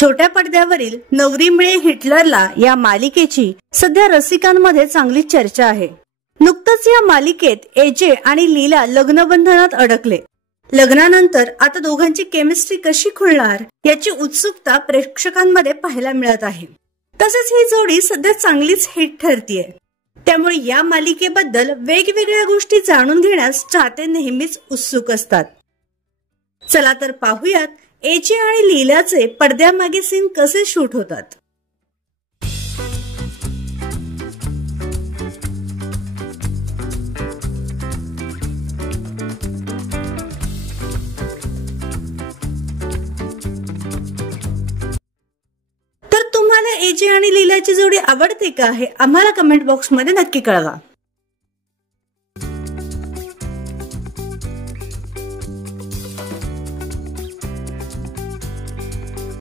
छोट्या पडद्यावरील नवरी मिळे हिटलरला या मालिकेची सध्या रसिकांमध्ये चांगली चर्चा आहे. नुकतंच या मालिकेत एजे आणि लीला लग्नबंधनात अडकले. लग्नानंतर आता दोघांची केमिस्ट्री कशी खुलणार याची उत्सुकता प्रेक्षकांमध्ये पाहायला मिळत आहे. तसेच ही जोडी सध्या चांगलीच हिट ठरतीये. त्यामुळे या मालिकेबद्दल वेगवेगळ्या गोष्टी जाणून घेण्यास चाहते नेहमीच उत्सुक असतात. चला तर पाहूयात एजे आणि लीलाचे पडद्यामागे सीन कसे शूट होतात. तर तुम्हाला एजे आणि लीलाची जोडी आवडते का हे आम्हाला कमेंट बॉक्स मध्ये नक्की कळवा.